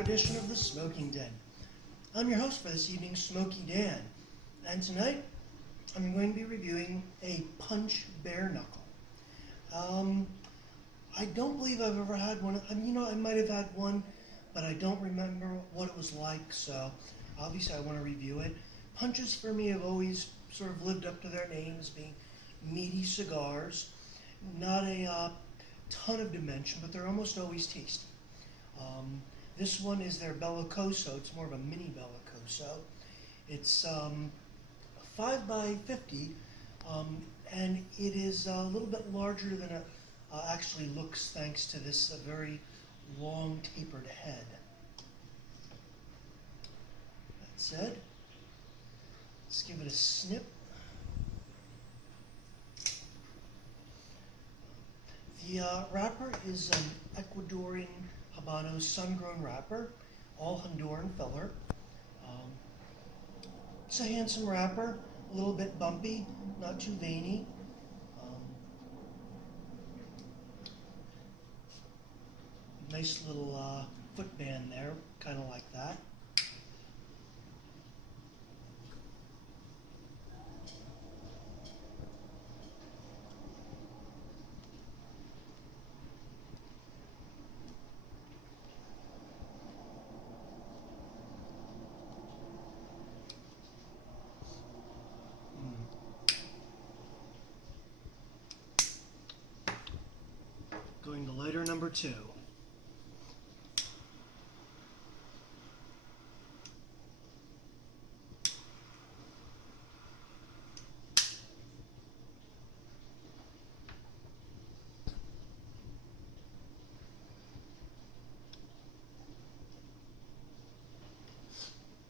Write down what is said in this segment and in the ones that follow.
another edition of the Smoking Den. I'm your host for this evening, Smoky Dan, and tonight I'm going to be reviewing a Punch Bareknuckle. I don't believe I've ever had one. I might have had one, but I don't remember what it was like, so obviously I want to review it. Punches for me have always sort of lived up to their names, being meaty cigars. Not a ton of dimension, but they're almost always tasty. This one is their Bellicoso. It's more of a mini Bellicoso. It's 5 by 50, and it is a little bit larger than it actually looks, thanks to this very long tapered head. That said, let's give it a snip. The wrapper is an Ecuadorian Habano sun-grown wrapper, all Honduran filler. It's a handsome wrapper, a little bit bumpy, not too veiny. Nice little footband there, kind of like that. Going to lighter number 2.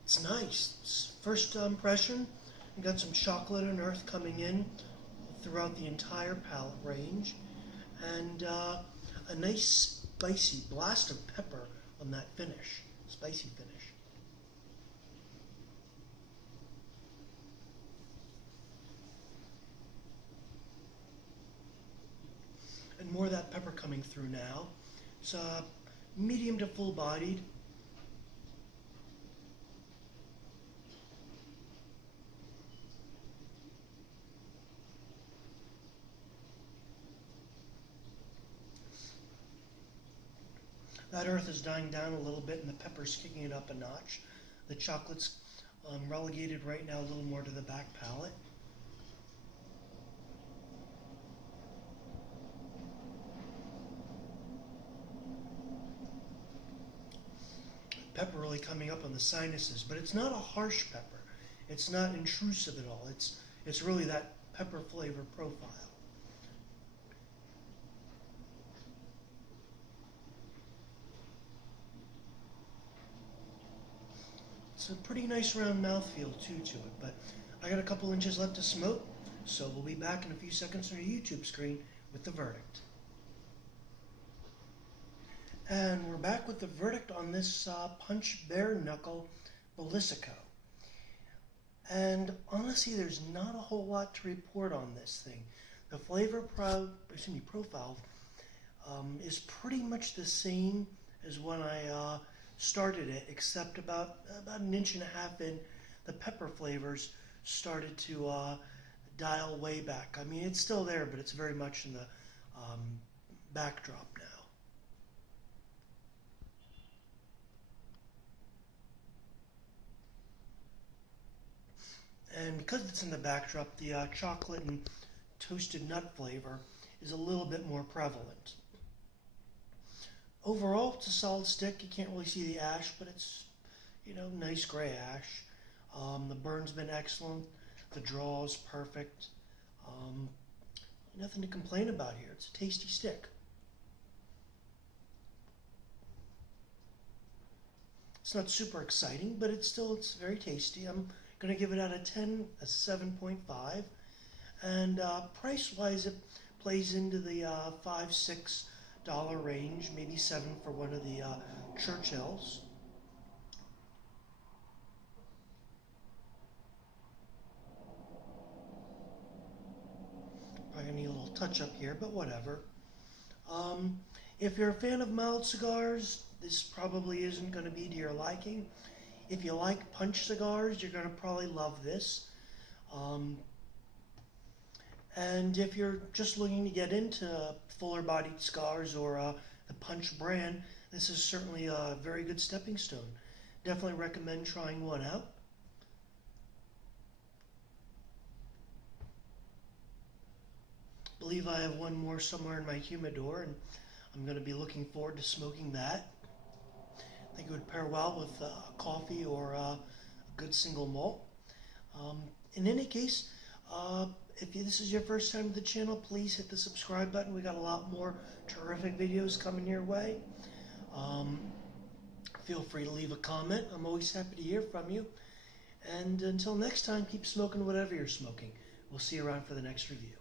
It's nice. First impression, you got some chocolate and earth coming in throughout the entire palate range, and a nice spicy blast of pepper on that finish, spicy finish. And more of that pepper coming through now. It's medium to full bodied. That earth is dying down a little bit, and the pepper's kicking it up a notch. The chocolate's relegated right now a little more to the back palate. Pepper really coming up on the sinuses, but it's not a harsh pepper. It's not intrusive at all. It's really that pepper flavor profile. It's a pretty nice round mouthfeel too to it, but I got a couple inches left to smoke, so we'll be back in a few seconds on your YouTube screen with the verdict. And we're back with the verdict on this Punch Bareknuckle Bellicoso. And honestly, there's not a whole lot to report on this thing. The flavor profile is pretty much the same as when I started it, except about an inch and a half in, the pepper flavors started to dial way back. I mean, it's still there, but it's very much in the backdrop now. And because it's in the backdrop, the chocolate and toasted nut flavor is a little bit more prevalent. Overall, it's a solid stick. You can't really see the ash, but it's, nice gray ash. The burn's been excellent. The draw is perfect. Nothing to complain about here. It's a tasty stick. It's not super exciting, but it's very tasty. I'm going to give it out of 10 a 7.5. And price-wise, it plays into the $5-6 range, maybe $7 for one of the Churchills. Probably need a little touch up here, but whatever. If you're a fan of mild cigars, this probably isn't going to be to your liking. If you like punch cigars, you're going to probably love this. And if you're just looking to get into fuller bodied cigars or the punch brand, this is certainly a very good stepping stone. Definitely recommend trying one out. I believe I have one more somewhere in my humidor, and I'm going to be looking forward to smoking that. I think it would pair well with coffee or a good single malt. In any case, if this is your first time to the channel, please hit the subscribe button. We got a lot more terrific videos coming your way. Feel free to leave a comment. I'm always happy to hear from you. And until next time, keep smoking whatever you're smoking. We'll see you around for the next review.